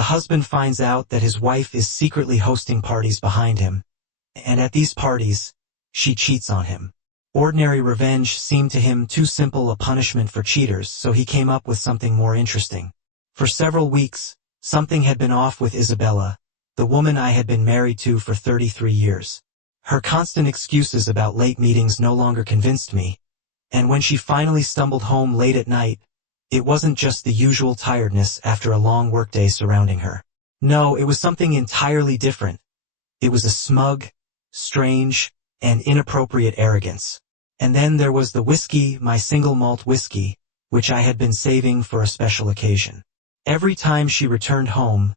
The husband finds out that his wife is secretly hosting parties behind him, and at these parties, she cheats on him. Ordinary revenge seemed to him too simple a punishment for cheaters, so he came up with something more interesting. For several weeks, something had been off with Isabella, the woman I had been married to for 33 years. Her constant excuses about late meetings no longer convinced me, and when she finally stumbled home late at night, it wasn't just the usual tiredness after a long workday surrounding her. No, it was something entirely different. It was a smug, strange, and inappropriate arrogance. And then there was the whiskey, my single malt whiskey, which I had been saving for a special occasion. Every time she returned home,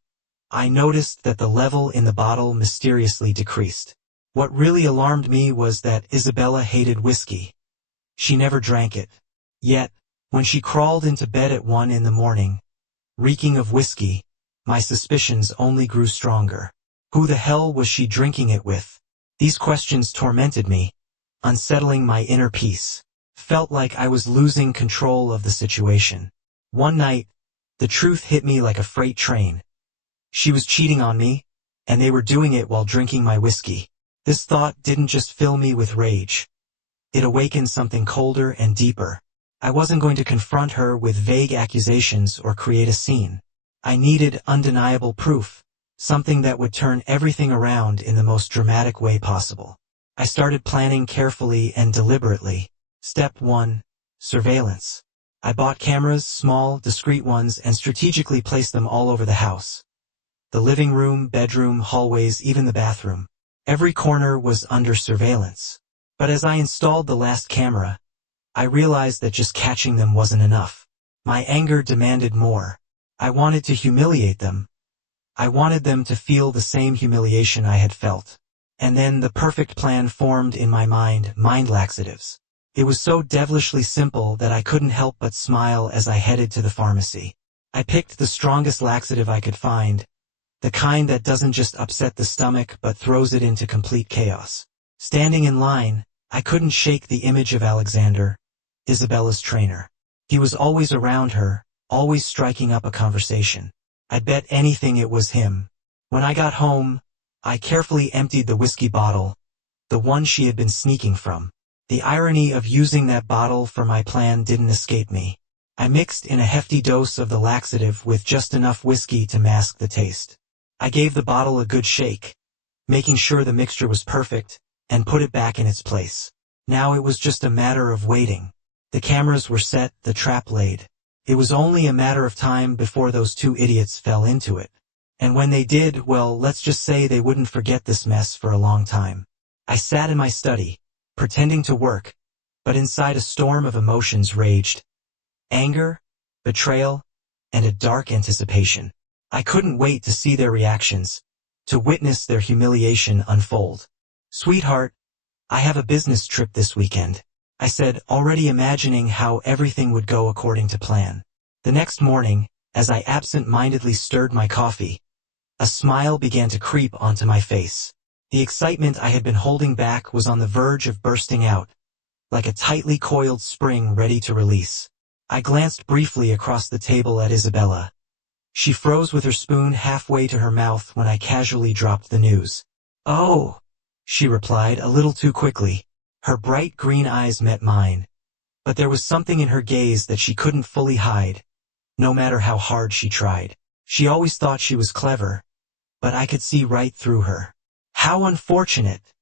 I noticed that the level in the bottle mysteriously decreased. What really alarmed me was that Isabella hated whiskey. She never drank it. Yet, when she crawled into bed at 1 in the morning, reeking of whiskey, my suspicions only grew stronger. Who the hell was she drinking it with? These questions tormented me, unsettling my inner peace. Felt like I was losing control of the situation. One night, the truth hit me like a freight train. She was cheating on me, and they were doing it while drinking my whiskey. This thought didn't just fill me with rage. It awakened something colder and deeper. I wasn't going to confront her with vague accusations or create a scene. I needed undeniable proof, something that would turn everything around in the most dramatic way possible. I started planning carefully and deliberately. Step 1. Surveillance. I bought cameras, small, discreet ones, and strategically placed them all over the house. The living room, bedroom, hallways, even the bathroom. Every corner was under surveillance. But as I installed the last camera, I realized that just catching them wasn't enough. My anger demanded more. I wanted to humiliate them. I wanted them to feel the same humiliation I had felt. And then the perfect plan formed in my mind laxatives. It was so devilishly simple that I couldn't help but smile as I headed to the pharmacy. I picked the strongest laxative I could find, the kind that doesn't just upset the stomach but throws it into complete chaos. Standing in line, I couldn't shake the image of Alexander, Isabella's trainer. He was always around her, always striking up a conversation. I'd bet anything it was him. When I got home, I carefully emptied the whiskey bottle, the one she had been sneaking from. The irony of using that bottle for my plan didn't escape me. I mixed in a hefty dose of the laxative with just enough whiskey to mask the taste. I gave the bottle a good shake, making sure the mixture was perfect, and put it back in its place. Now it was just a matter of waiting. The cameras were set, the trap laid. It was only a matter of time before those two idiots fell into it. And when they did, well, let's just say they wouldn't forget this mess for a long time. I sat in my study, pretending to work, but inside a storm of emotions raged. Anger, betrayal, and a dark anticipation. I couldn't wait to see their reactions, to witness their humiliation unfold. "Sweetheart, I have a business trip this weekend," I said, already imagining how everything would go according to plan. The next morning, as I absent-mindedly stirred my coffee, a smile began to creep onto my face. The excitement I had been holding back was on the verge of bursting out, like a tightly coiled spring ready to release. I glanced briefly across the table at Isabella. She froze with her spoon halfway to her mouth when I casually dropped the news. "Oh," she replied a little too quickly. Her bright green eyes met mine, but there was something in her gaze that she couldn't fully hide, no matter how hard she tried. She always thought she was clever, but I could see right through her. "How unfortunate,"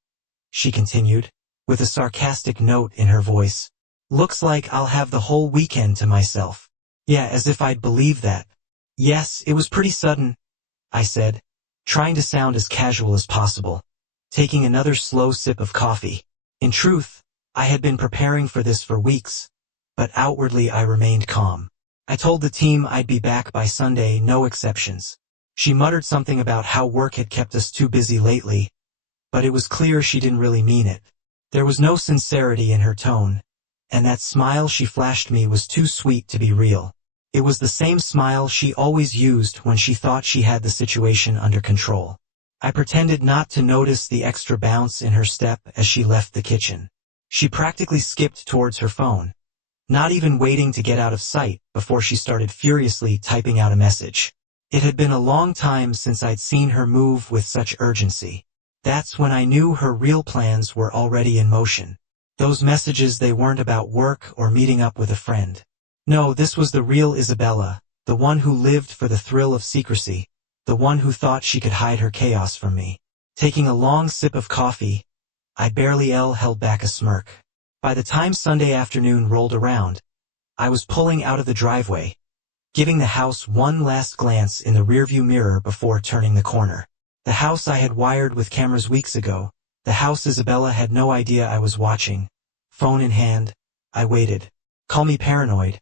she continued, with a sarcastic note in her voice. "Looks like I'll have the whole weekend to myself." Yeah, as if I'd believe that. "Yes, it was pretty sudden," I said, trying to sound as casual as possible, taking another slow sip of coffee. In truth, I had been preparing for this for weeks, but outwardly I remained calm. I told the team I'd be back by Sunday, no exceptions. She muttered something about how work had kept us too busy lately, but it was clear she didn't really mean it. There was no sincerity in her tone, and that smile she flashed me was too sweet to be real. It was the same smile she always used when she thought she had the situation under control. I pretended not to notice the extra bounce in her step as she left the kitchen. She practically skipped towards her phone, not even waiting to get out of sight before she started furiously typing out a message. It had been a long time since I'd seen her move with such urgency. That's when I knew her real plans were already in motion. Those messages, they weren't about work or meeting up with a friend. No, this was the real Isabella, the one who lived for the thrill of secrecy, the one who thought she could hide her chaos from me. Taking a long sip of coffee, I barely held back a smirk. By the time Sunday afternoon rolled around, I was pulling out of the driveway, giving the house one last glance in the rearview mirror before turning the corner. The house I had wired with cameras weeks ago, the house Isabella had no idea I was watching. Phone in hand, I waited. Call me paranoid,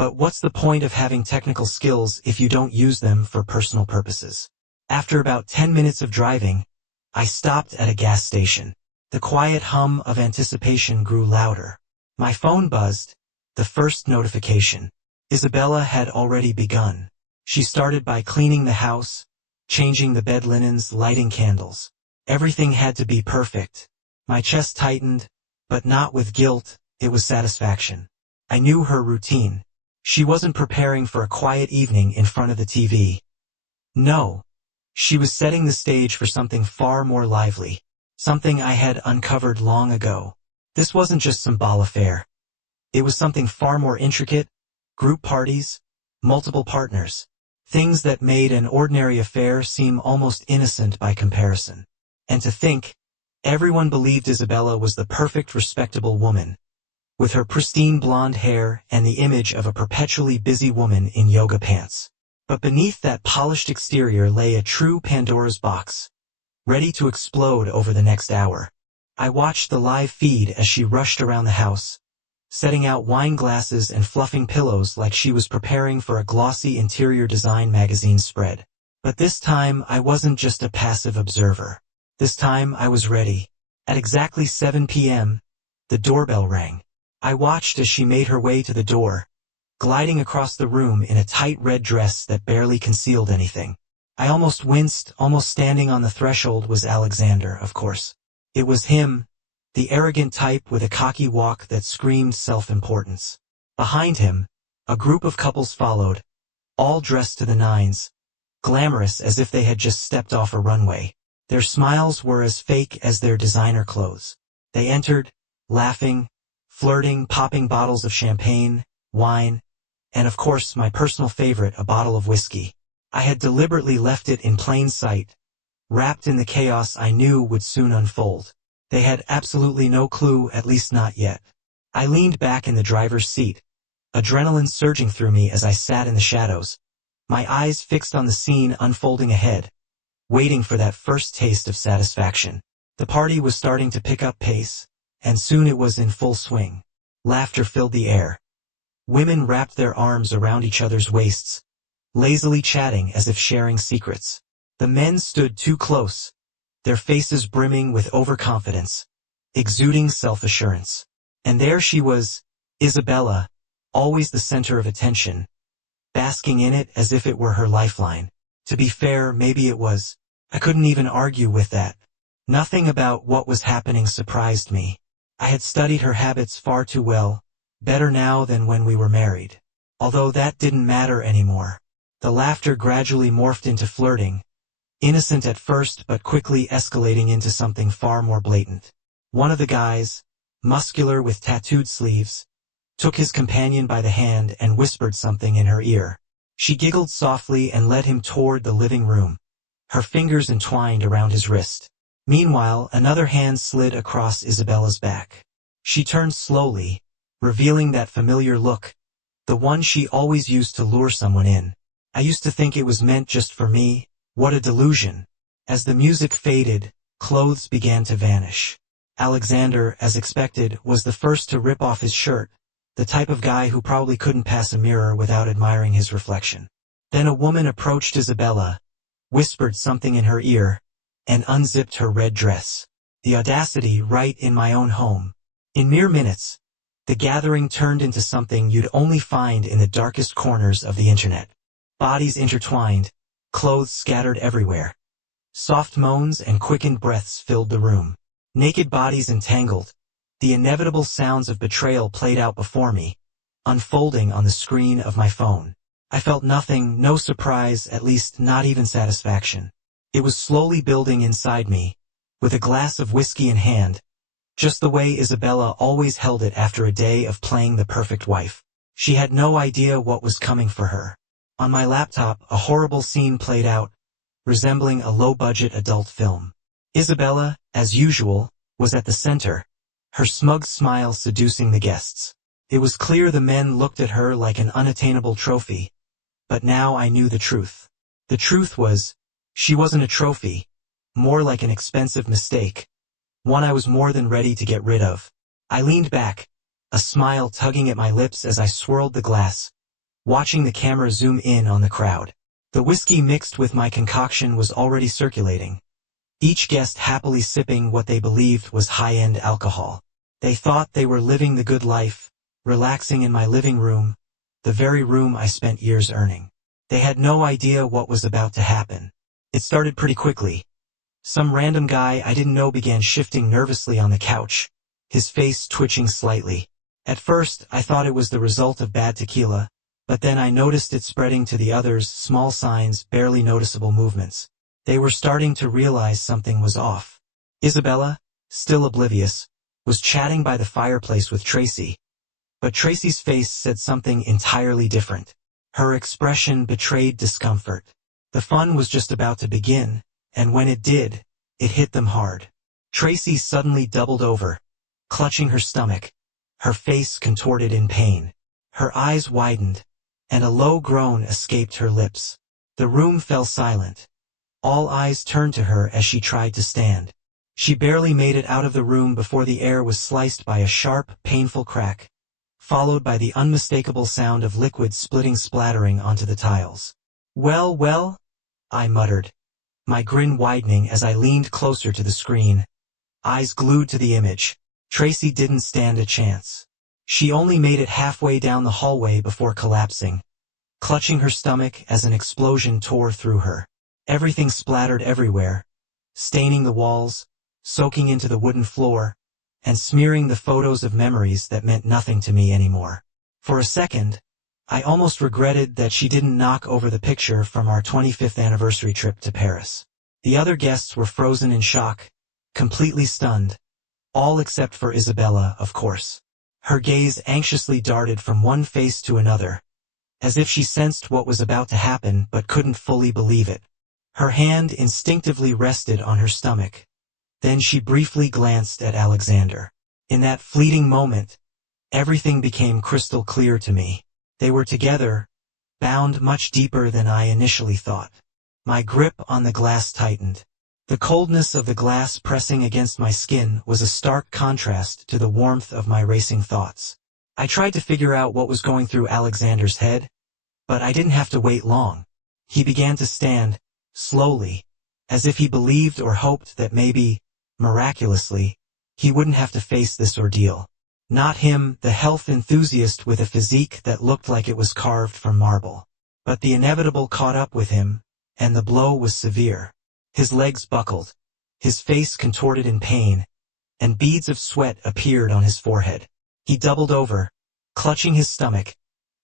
but what's the point of having technical skills if you don't use them for personal purposes? After about 10 minutes of driving, I stopped at a gas station. The quiet hum of anticipation grew louder. My phone buzzed, the first notification. Isabella had already begun. She started by cleaning the house, changing the bed linens, lighting candles. Everything had to be perfect. My chest tightened, but not with guilt, it was satisfaction. I knew her routine. She wasn't preparing for a quiet evening in front of the TV. No. She was setting the stage for something far more lively. Something I had uncovered long ago. This wasn't just some ball affair. It was something far more intricate. Group parties, multiple partners. Things that made an ordinary affair seem almost innocent by comparison. And to think, everyone believed Isabella was the perfect respectable woman, with her pristine blonde hair and the image of a perpetually busy woman in yoga pants. But beneath that polished exterior lay a true Pandora's box, ready to explode over the next hour. I watched the live feed as she rushed around the house, setting out wine glasses and fluffing pillows like she was preparing for a glossy interior design magazine spread. But this time I wasn't just a passive observer. This time I was ready. At exactly 7 p.m., the doorbell rang. I watched as she made her way to the door, gliding across the room in a tight red dress that barely concealed anything. I almost winced. Almost standing on the threshold was Alexander, of course. It was him, the arrogant type with a cocky walk that screamed self-importance. Behind him, a group of couples followed, all dressed to the nines, glamorous as if they had just stepped off a runway. Their smiles were as fake as their designer clothes. They entered, laughing, flirting, popping bottles of champagne, wine, and of course my personal favorite, a bottle of whiskey. I had deliberately left it in plain sight, wrapped in the chaos I knew would soon unfold. They had absolutely no clue, at least not yet. I leaned back in the driver's seat, adrenaline surging through me as I sat in the shadows, my eyes fixed on the scene unfolding ahead, waiting for that first taste of satisfaction. The party was starting to pick up pace, and soon it was in full swing. Laughter filled the air. Women wrapped their arms around each other's waists, lazily chatting as if sharing secrets. The men stood too close, their faces brimming with overconfidence, exuding self-assurance. And there she was, Isabella, always the center of attention, basking in it as if it were her lifeline. To be fair, maybe it was. I couldn't even argue with that. Nothing about what was happening surprised me. I had studied her habits far too well, better now than when we were married. Although that didn't matter anymore. The laughter gradually morphed into flirting, innocent at first but quickly escalating into something far more blatant. One of the guys, muscular with tattooed sleeves, took his companion by the hand and whispered something in her ear. She giggled softly and led him toward the living room, her fingers entwined around his wrist. Meanwhile, another hand slid across Isabella's back. She turned slowly, revealing that familiar look, the one she always used to lure someone in. I used to think it was meant just for me. What a delusion. As the music faded, clothes began to vanish. Alexander, as expected, was the first to rip off his shirt, the type of guy who probably couldn't pass a mirror without admiring his reflection. Then a woman approached Isabella, whispered something in her ear, and unzipped her red dress. The audacity, right in my own home. In mere minutes, the gathering turned into something you'd only find in the darkest corners of the internet. Bodies intertwined, clothes scattered everywhere. Soft moans and quickened breaths filled the room. Naked bodies entangled. The inevitable sounds of betrayal played out before me, unfolding on the screen of my phone. I felt nothing, no surprise, at least not even satisfaction. It was slowly building inside me, with a glass of whiskey in hand, just the way Isabella always held it after a day of playing the perfect wife. She had no idea what was coming for her. On my laptop, a horrible scene played out, resembling a low-budget adult film. Isabella, as usual, was at the center, her smug smile seducing the guests. It was clear the men looked at her like an unattainable trophy, but now I knew the truth. The truth was, she wasn't a trophy, more like an expensive mistake, one I was more than ready to get rid of. I leaned back, a smile tugging at my lips as I swirled the glass, watching the camera zoom in on the crowd. The whiskey mixed with my concoction was already circulating, each guest happily sipping what they believed was high-end alcohol. They thought they were living the good life, relaxing in my living room, the very room I spent years earning. They had no idea what was about to happen. It started pretty quickly. Some random guy I didn't know began shifting nervously on the couch, his face twitching slightly. At first, I thought it was the result of bad tequila, but then I noticed it spreading to the others, small signs, barely noticeable movements. They were starting to realize something was off. Isabella, still oblivious, was chatting by the fireplace with Tracy. But Tracy's face said something entirely different. Her expression betrayed discomfort. The fun was just about to begin, and when it did, it hit them hard. Tracy suddenly doubled over, clutching her stomach, her face contorted in pain. Her eyes widened, and a low groan escaped her lips. The room fell silent. All eyes turned to her as she tried to stand. She barely made it out of the room before the air was sliced by a sharp, painful crack, followed by the unmistakable sound of liquid splattering onto the tiles. "Well, well," I muttered, my grin widening as I leaned closer to the screen, eyes glued to the image. Tracy didn't stand a chance. She only made it halfway down the hallway before collapsing, clutching her stomach as an explosion tore through her. Everything splattered everywhere, staining the walls, soaking into the wooden floor, and smearing the photos of memories that meant nothing to me anymore. For a second, I almost regretted that she didn't knock over the picture from our 25th anniversary trip to Paris. The other guests were frozen in shock, completely stunned, all except for Isabella, of course. Her gaze anxiously darted from one face to another, as if she sensed what was about to happen but couldn't fully believe it. Her hand instinctively rested on her stomach. Then she briefly glanced at Alexander. In that fleeting moment, everything became crystal clear to me. They were together, bound much deeper than I initially thought. My grip on the glass tightened. The coldness of the glass pressing against my skin was a stark contrast to the warmth of my racing thoughts. I tried to figure out what was going through Alexander's head, but I didn't have to wait long. He began to stand, slowly, as if he believed or hoped that maybe, miraculously, he wouldn't have to face this ordeal. Not him, the health enthusiast with a physique that looked like it was carved from marble. But the inevitable caught up with him, and the blow was severe. His legs buckled, his face contorted in pain, and beads of sweat appeared on his forehead. He doubled over, clutching his stomach,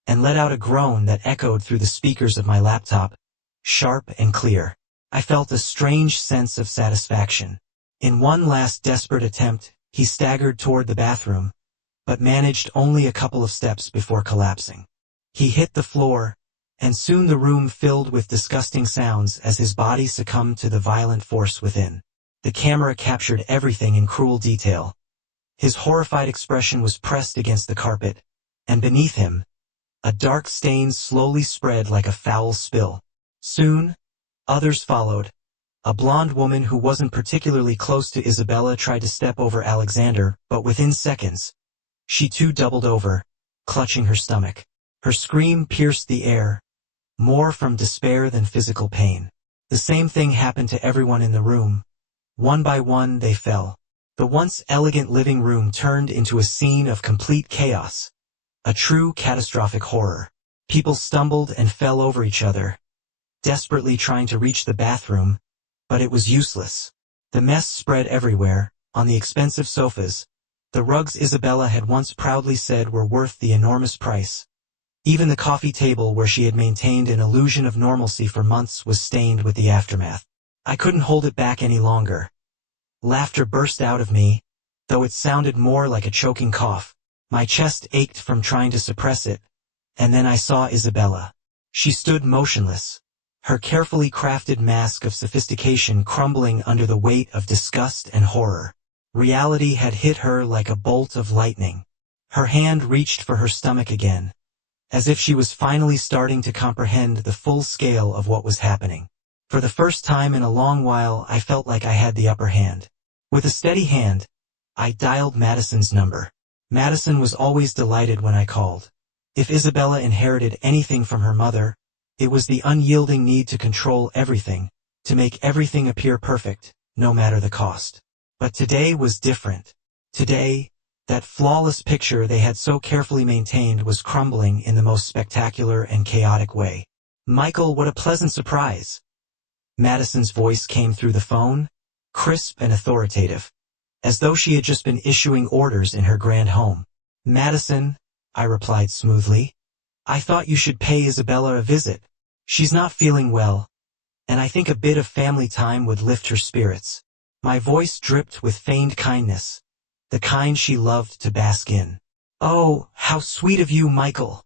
and let out a groan that echoed through the speakers of my laptop, sharp and clear. I felt a strange sense of satisfaction. In one last desperate attempt, he staggered toward the bathroom, but managed only a couple of steps before collapsing. He hit the floor, and soon the room filled with disgusting sounds as his body succumbed to the violent force within. The camera captured everything in cruel detail. His horrified expression was pressed against the carpet, and beneath him, a dark stain slowly spread like a foul spill. Soon, others followed. A blonde woman who wasn't particularly close to Isabella tried to step over Alexander, but within seconds, she too doubled over, clutching her stomach. Her scream pierced the air, more from despair than physical pain. The same thing happened to everyone in the room. One by one they fell. The once elegant living room turned into a scene of complete chaos, a true catastrophic horror. People stumbled and fell over each other, desperately trying to reach the bathroom, but it was useless. The mess spread everywhere, on the expensive sofas, the rugs Isabella had once proudly said were worth the enormous price. Even the coffee table where she had maintained an illusion of normalcy for months was stained with the aftermath. I couldn't hold it back any longer. Laughter burst out of me, though it sounded more like a choking cough. My chest ached from trying to suppress it, and then I saw Isabella. She stood motionless, her carefully crafted mask of sophistication crumbling under the weight of disgust and horror. Reality had hit her like a bolt of lightning. Her hand reached for her stomach again, as if she was finally starting to comprehend the full scale of what was happening. For the first time in a long while, I felt like I had the upper hand. With a steady hand, I dialed Madison's number. Madison was always delighted when I called. If Isabella inherited anything from her mother, it was the unyielding need to control everything, to make everything appear perfect, no matter the cost. But today was different. Today, that flawless picture they had so carefully maintained was crumbling in the most spectacular and chaotic way. "Michael, what a pleasant surprise." Madison's voice came through the phone, crisp and authoritative, as though she had just been issuing orders in her grand home. "Madison," I replied smoothly, "I thought you should pay Isabella a visit. She's not feeling well, and I think a bit of family time would lift her spirits." My voice dripped with feigned kindness, the kind she loved to bask in. "Oh, how sweet of you, Michael,"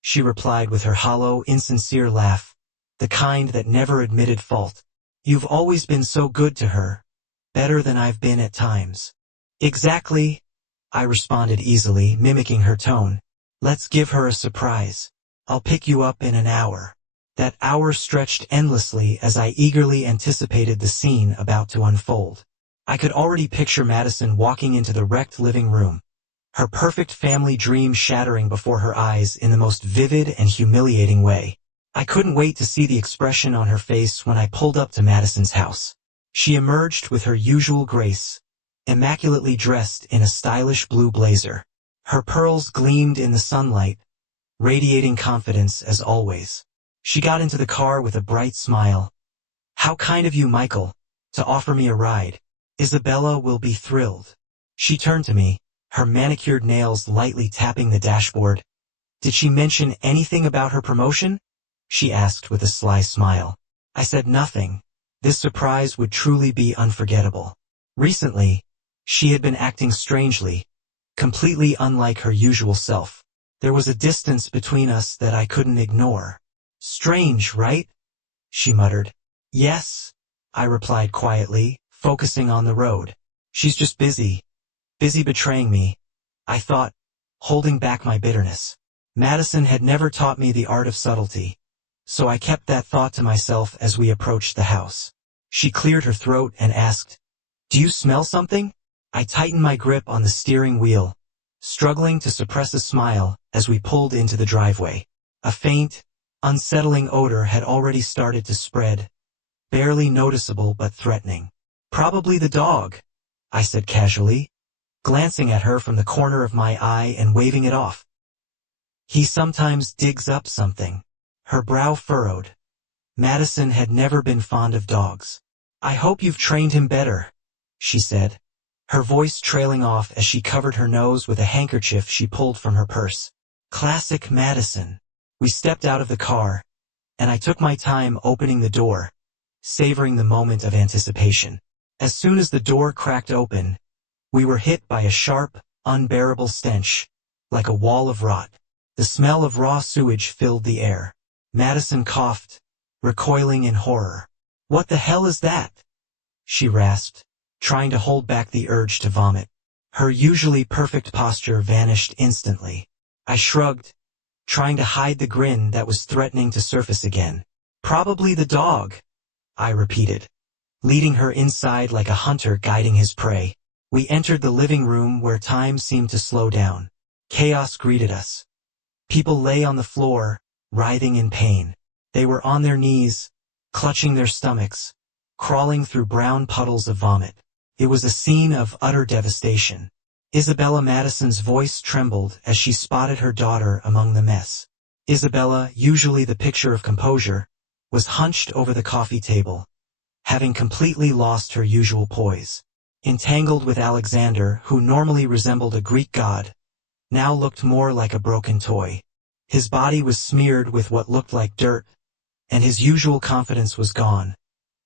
she replied with her hollow, insincere laugh, the kind that never admitted fault. "You've always been so good to her, better than I've been at times." "Exactly," I responded easily, mimicking her tone. "Let's give her a surprise. I'll pick you up in an hour." That hour stretched endlessly as I eagerly anticipated the scene about to unfold. I could already picture Madison walking into the wrecked living room, her perfect family dream shattering before her eyes in the most vivid and humiliating way. I couldn't wait to see the expression on her face when I pulled up to Madison's house. She emerged with her usual grace, immaculately dressed in a stylish blue blazer. Her pearls gleamed in the sunlight, radiating confidence as always. She got into the car with a bright smile. "How kind of you, Michael, to offer me a ride. Isabella will be thrilled." She turned to me, her manicured nails lightly tapping the dashboard. "Did she mention anything about her promotion?" she asked with a sly smile. I said nothing. This surprise would truly be unforgettable. Recently, she had been acting strangely, completely unlike her usual self. There was a distance between us that I couldn't ignore. "Strange, right?" she muttered. "Yes," I replied quietly, focusing on the road. "She's just busy betraying me," I thought, holding back my bitterness. Madison had never taught me the art of subtlety, so I kept that thought to myself as we approached the house. She cleared her throat and asked, "Do you smell something?" I tightened my grip on the steering wheel, struggling to suppress a smile as we pulled into the driveway. A faint, unsettling odor had already started to spread, barely noticeable but threatening. "Probably the dog," I said casually, glancing at her from the corner of my eye and waving it off. "He sometimes digs up something." Her brow furrowed. Madison had never been fond of dogs. "I hope you've trained him better," she said, her voice trailing off as she covered her nose with a handkerchief she pulled from her purse. Classic Madison. We stepped out of the car, and I took my time opening the door, savoring the moment of anticipation. As soon as the door cracked open, we were hit by a sharp, unbearable stench, like a wall of rot. The smell of raw sewage filled the air. Madison coughed, recoiling in horror. "What the hell is that?" she rasped, trying to hold back the urge to vomit. Her usually perfect posture vanished instantly. I shrugged, trying to hide the grin that was threatening to surface again. "Probably the dog," I repeated, leading her inside like a hunter guiding his prey. We entered the living room where time seemed to slow down. Chaos greeted us. People lay on the floor, writhing in pain. They were on their knees, clutching their stomachs, crawling through brown puddles of vomit. It was a scene of utter devastation. Isabella Madison's voice trembled as she spotted her daughter among the mess. Isabella, usually the picture of composure, was hunched over the coffee table, having completely lost her usual poise. Entangled with Alexander, who normally resembled a Greek god, now looked more like a broken toy. His body was smeared with what looked like dirt, and his usual confidence was gone,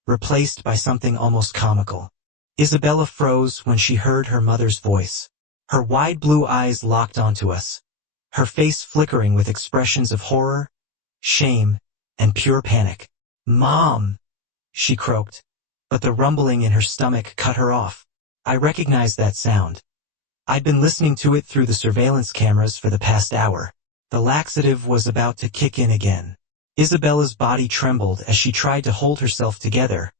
replaced by something almost comical. Isabella froze when she heard her mother's voice. Her wide blue eyes locked onto us, her face flickering with expressions of horror, shame, and pure panic. "Mom!" she croaked, but the rumbling in her stomach cut her off. I recognized that sound. I'd been listening to it through the surveillance cameras for the past hour. The laxative was about to kick in again. Isabella's body trembled as she tried to hold herself together,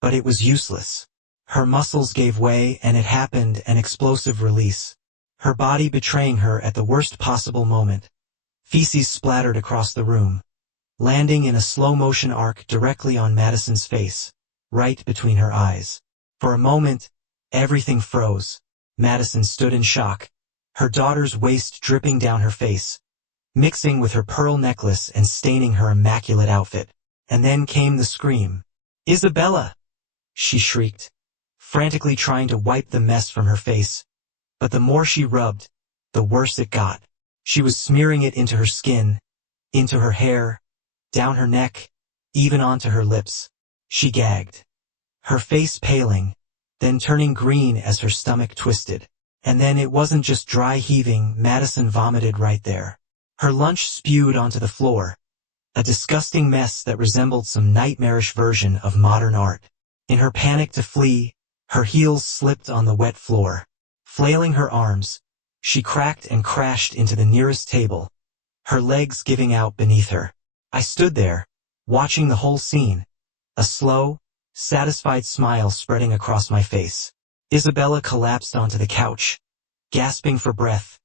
but it was useless. Her muscles gave way and it happened, an explosive release. Her body betraying her at the worst possible moment. Feces splattered across the room, landing in a slow-motion arc directly on Madison's face, right between her eyes. For a moment, everything froze. Madison stood in shock, her daughter's waist dripping down her face, mixing with her pearl necklace and staining her immaculate outfit. And then came the scream. "Isabella!" she shrieked, frantically trying to wipe the mess from her face. But the more she rubbed, the worse it got. She was smearing it into her skin, into her hair, down her neck, even onto her lips. She gagged, her face paling, then turning green as her stomach twisted. And then it wasn't just dry heaving, Madison vomited right there. Her lunch spewed onto the floor, a disgusting mess that resembled some nightmarish version of modern art. In her panic to flee, her heels slipped on the wet floor. Flailing her arms, she cracked and crashed into the nearest table, her legs giving out beneath her. I stood there, watching the whole scene, a slow, satisfied smile spreading across my face. Isabella collapsed onto the couch, gasping for breath,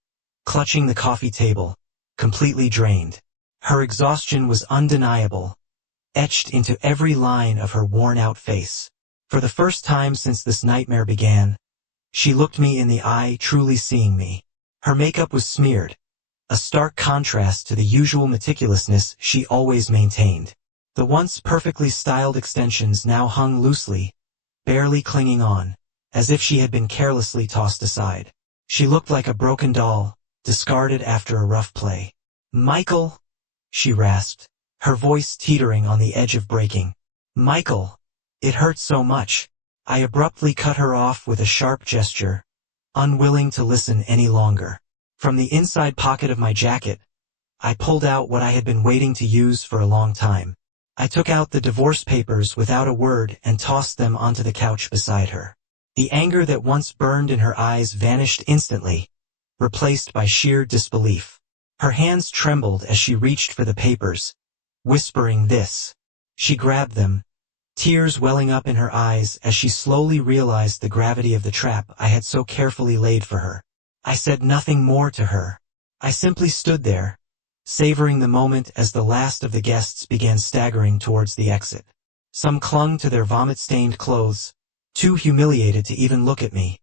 clutching the coffee table, completely drained. Her exhaustion was undeniable, etched into every line of her worn-out face. For the first time since this nightmare began, she looked me in the eye, truly seeing me. Her makeup was smeared, a stark contrast to the usual meticulousness she always maintained. The once perfectly styled extensions now hung loosely, barely clinging on, as if she had been carelessly tossed aside. She looked like a broken doll, discarded after a rough play. "Michael!" she rasped, her voice teetering on the edge of breaking. "Michael! It hurts so much." I abruptly cut her off with a sharp gesture, unwilling to listen any longer. From the inside pocket of my jacket, I pulled out what I had been waiting to use for a long time. I took out the divorce papers without a word and tossed them onto the couch beside her. The anger that once burned in her eyes vanished instantly, replaced by sheer disbelief. Her hands trembled as she reached for the papers, whispering this. She grabbed them, tears welling up in her eyes as she slowly realized the gravity of the trap I had so carefully laid for her. I said nothing more to her. I simply stood there, savoring the moment as the last of the guests began staggering towards the exit. Some clung to their vomit-stained clothes, too humiliated to even look at me.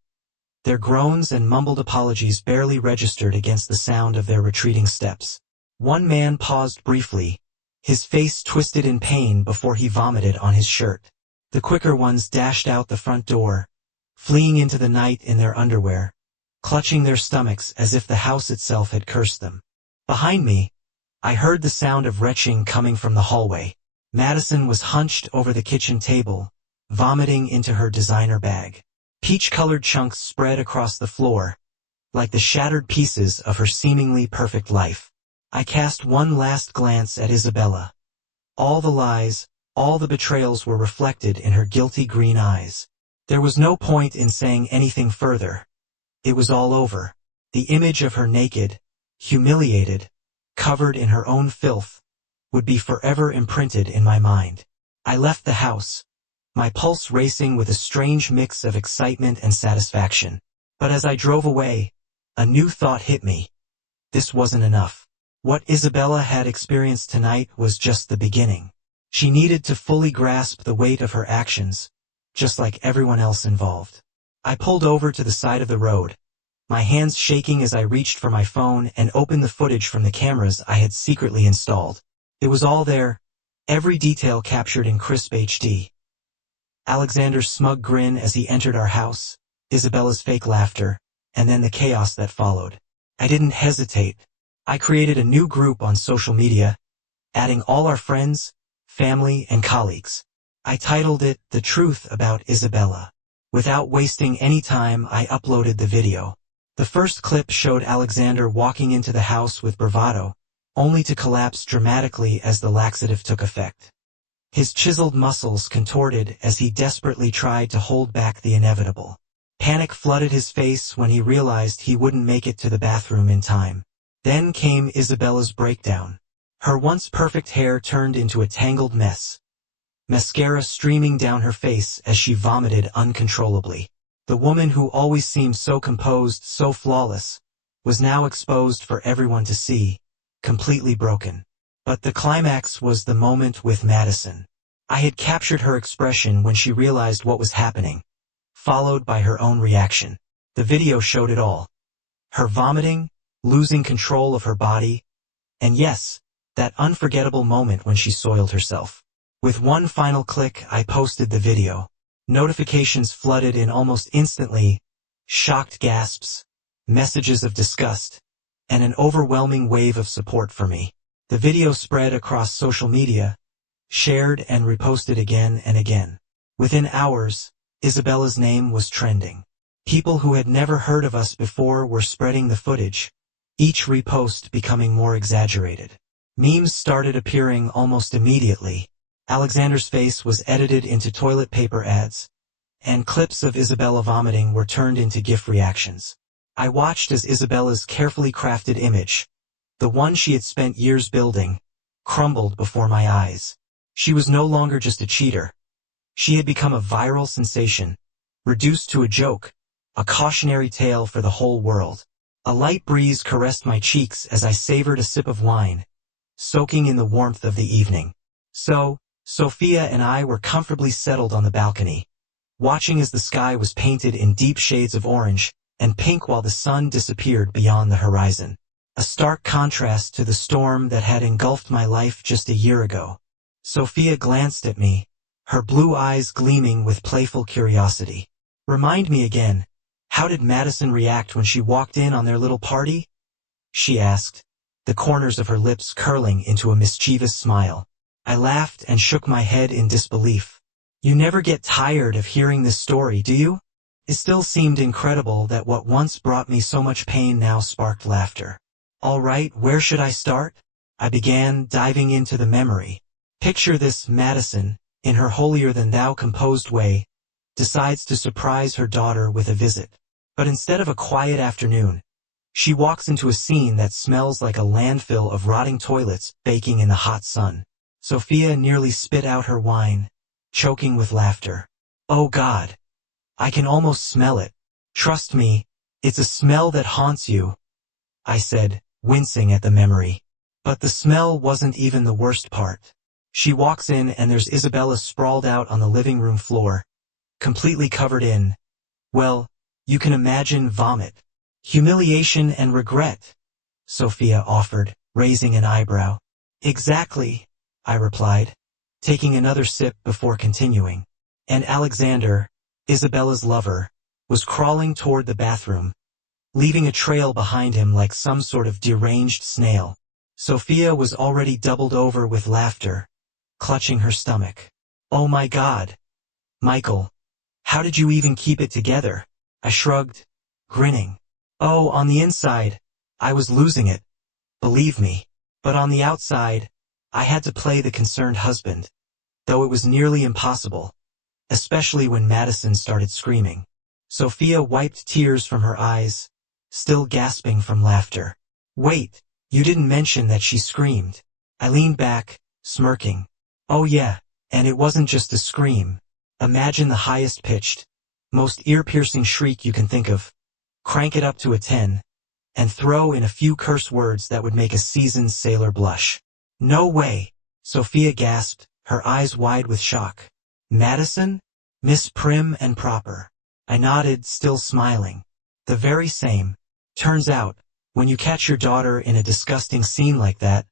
Their groans and mumbled apologies barely registered against the sound of their retreating steps. One man paused briefly, his face twisted in pain before he vomited on his shirt. The quicker ones dashed out the front door, fleeing into the night in their underwear, clutching their stomachs as if the house itself had cursed them. Behind me, I heard the sound of retching coming from the hallway. Madison was hunched over the kitchen table, vomiting into her designer bag. Peach-colored chunks spread across the floor, like the shattered pieces of her seemingly perfect life. I cast one last glance at Isabella. All the lies, all the betrayals were reflected in her guilty green eyes. There was no point in saying anything further. It was all over. The image of her naked, humiliated, covered in her own filth, would be forever imprinted in my mind. I left the house, my pulse racing with a strange mix of excitement and satisfaction. But as I drove away, a new thought hit me. This wasn't enough. What Isabella had experienced tonight was just the beginning. She needed to fully grasp the weight of her actions, just like everyone else involved. I pulled over to the side of the road, my hands shaking as I reached for my phone and opened the footage from the cameras I had secretly installed. It was all there, every detail captured in crisp HD. Alexander's smug grin as he entered our house, Isabella's fake laughter, and then the chaos that followed. I didn't hesitate. I created a new group on social media, adding all our friends, family, and colleagues. I titled it The Truth About Isabella. Without wasting any time, I uploaded the video. The first clip showed Alexander walking into the house with bravado, only to collapse dramatically as the laxative took effect. His chiseled muscles contorted as he desperately tried to hold back the inevitable. Panic flooded his face when he realized he wouldn't make it to the bathroom in time. Then came Isabella's breakdown. Her once perfect hair turned into a tangled mess, mascara streaming down her face as she vomited uncontrollably. The woman who always seemed so composed, so flawless, was now exposed for everyone to see, completely broken. But the climax was the moment with Madison. I had captured her expression when she realized what was happening, followed by her own reaction. The video showed it all. Her vomiting, losing control of her body, and yes, that unforgettable moment when she soiled herself. With one final click, I posted the video. Notifications flooded in almost instantly, shocked gasps, messages of disgust, and an overwhelming wave of support for me. The video spread across social media, shared and reposted again and again. Within hours, Isabella's name was trending. People who had never heard of us before were spreading the footage, each repost becoming more exaggerated. Memes started appearing almost immediately. Alexander's face was edited into toilet paper ads, and clips of Isabella vomiting were turned into GIF reactions. I watched as Isabella's carefully crafted image, the one she had spent years building, crumbled before my eyes. She was no longer just a cheater. She had become a viral sensation, reduced to a joke, a cautionary tale for the whole world. A light breeze caressed my cheeks as I savored a sip of wine, soaking in the warmth of the evening. So, Sophia and I were comfortably settled on the balcony, watching as the sky was painted in deep shades of orange and pink while the sun disappeared beyond the horizon. A stark contrast to the storm that had engulfed my life just a year ago. Sophia glanced at me, her blue eyes gleaming with playful curiosity. "Remind me again, how did Madison react when she walked in on their little party?" she asked, the corners of her lips curling into a mischievous smile. I laughed and shook my head in disbelief. "You never get tired of hearing this story, do you?" It still seemed incredible that what once brought me so much pain now sparked laughter. "All right, where should I start?" I began, diving into the memory. Picture this: Madison, in her holier-than-thou composed way, decides to surprise her daughter with a visit. But instead of a quiet afternoon, she walks into a scene that smells like a landfill of rotting toilets baking in the hot sun. Sophia nearly spit out her wine, choking with laughter. "Oh God! I can almost smell it. Trust me, it's a smell that haunts you," I said, wincing at the memory. But the smell wasn't even the worst part. She walks in and there's Isabella sprawled out on the living room floor, completely covered in, well, you can imagine vomit. "Humiliation and regret," Sophia offered, raising an eyebrow. "Exactly," I replied, taking another sip before continuing. And Alexander, Isabella's lover, was crawling toward the bathroom, leaving a trail behind him like some sort of deranged snail. Sophia was already doubled over with laughter, clutching her stomach. "Oh my God! Michael, how did you even keep it together?" I shrugged, grinning. "Oh, on the inside, I was losing it, believe me. But on the outside, I had to play the concerned husband, though it was nearly impossible, especially when Madison started screaming." Sophia wiped tears from her eyes, still gasping from laughter. "Wait, you didn't mention that she screamed." I leaned back, smirking. "Oh yeah, and it wasn't just a scream. Imagine the highest pitched, most ear-piercing shriek you can think of. Crank it up to a 10, and throw in a few curse words that would make a seasoned sailor blush." "No way!" Sophia gasped, her eyes wide with shock. "Madison? Miss Prim and Proper." I nodded, still smiling. "The very same. Turns out, when you catch your daughter in a disgusting scene like that,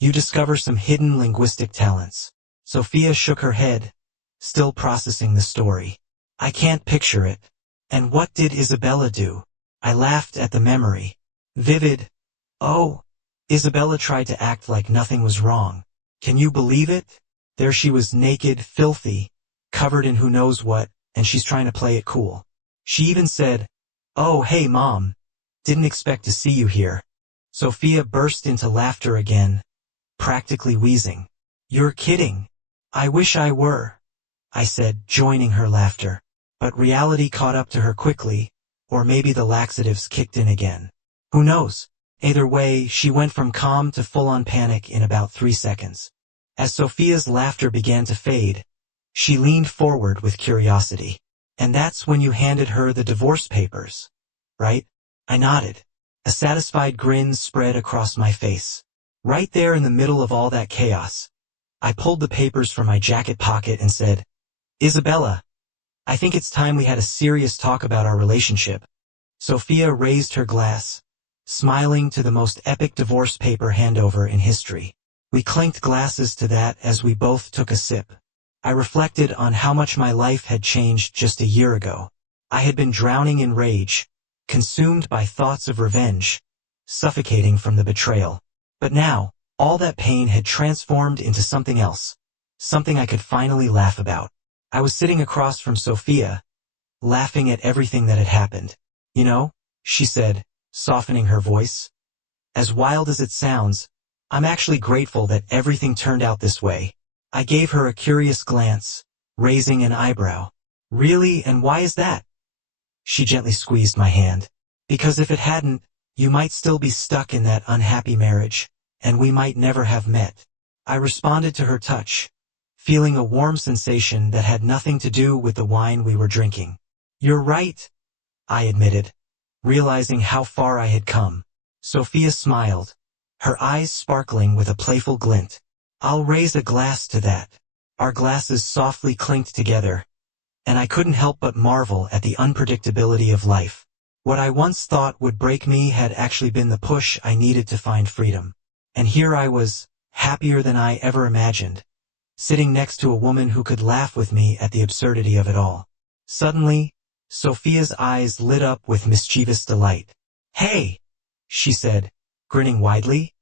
you discover some hidden linguistic talents." Sophia shook her head, still processing the story. "I can't picture it." "And what did Isabella do?" I laughed at the memory. "Vivid. Oh, Isabella tried to act like nothing was wrong. Can you believe it? There she was, naked, filthy, covered in who knows what, and she's trying to play it cool. She even said, "Oh, hey Mom. Didn't expect to see you here." Sophia burst into laughter again, practically wheezing. "You're kidding. I wish I were," I said, joining her laughter. But reality caught up to her quickly, or maybe the laxatives kicked in again. Who knows? Either way, she went from calm to full-on panic in about 3 seconds. As Sophia's laughter began to fade, she leaned forward with curiosity. "And that's when you handed her the divorce papers, right?" I nodded. A satisfied grin spread across my face. Right there in the middle of all that chaos, I pulled the papers from my jacket pocket and said, "Isabella, I think it's time we had a serious talk about our relationship." Sophia raised her glass, smiling to the most epic divorce paper handover in history. We clinked glasses to that as we both took a sip. I reflected on how much my life had changed just a year ago. I had been drowning in rage, consumed by thoughts of revenge, suffocating from the betrayal. But now, all that pain had transformed into something else, something I could finally laugh about. I was sitting across from Sophia, laughing at everything that had happened. "You know," she said, softening her voice, "as wild as it sounds, I'm actually grateful that everything turned out this way." I gave her a curious glance, raising an eyebrow. "Really, and why is that?" She gently squeezed my hand. "Because if it hadn't, you might still be stuck in that unhappy marriage, and we might never have met." I responded to her touch, feeling a warm sensation that had nothing to do with the wine we were drinking. "You're right," I admitted, realizing how far I had come. Sophia smiled, her eyes sparkling with a playful glint. "I'll raise a glass to that." Our glasses softly clinked together, and I couldn't help but marvel at the unpredictability of life. What I once thought would break me had actually been the push I needed to find freedom. And here I was, happier than I ever imagined, sitting next to a woman who could laugh with me at the absurdity of it all. Suddenly, Sophia's eyes lit up with mischievous delight. "Hey," she said, grinning widely.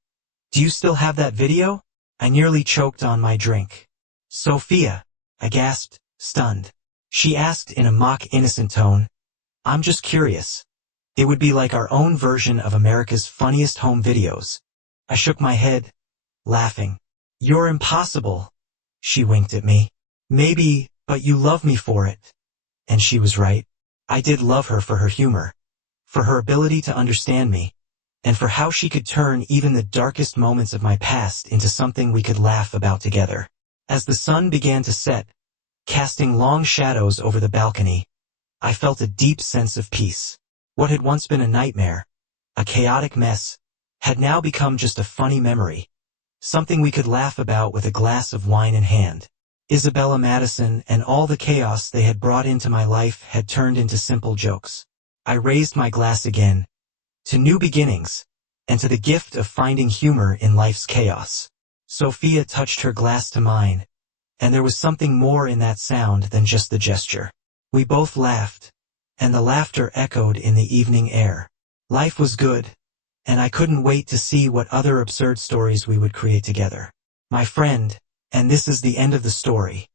"Do you still have that video?" I nearly choked on my drink. "Sophia," I gasped, stunned. She asked in a mock innocent tone, "I'm just curious. It would be like our own version of America's funniest home videos." I shook my head, laughing. "You're impossible." She winked at me. "Maybe, but you love me for it." And she was right. I did love her for her humor, for her ability to understand me, and for how she could turn even the darkest moments of my past into something we could laugh about together. As the sun began to set, casting long shadows over the balcony, I felt a deep sense of peace. What had once been a nightmare, a chaotic mess, had now become just a funny memory, something we could laugh about with a glass of wine in hand. Isabella Madison and all the chaos they had brought into my life had turned into simple jokes. I raised my glass again, to new beginnings, and to the gift of finding humor in life's chaos. Sophia touched her glass to mine, and there was something more in that sound than just the gesture. We both laughed, and the laughter echoed in the evening air. Life was good, and I couldn't wait to see what other absurd stories we would create together. My friend, and this is the end of the story.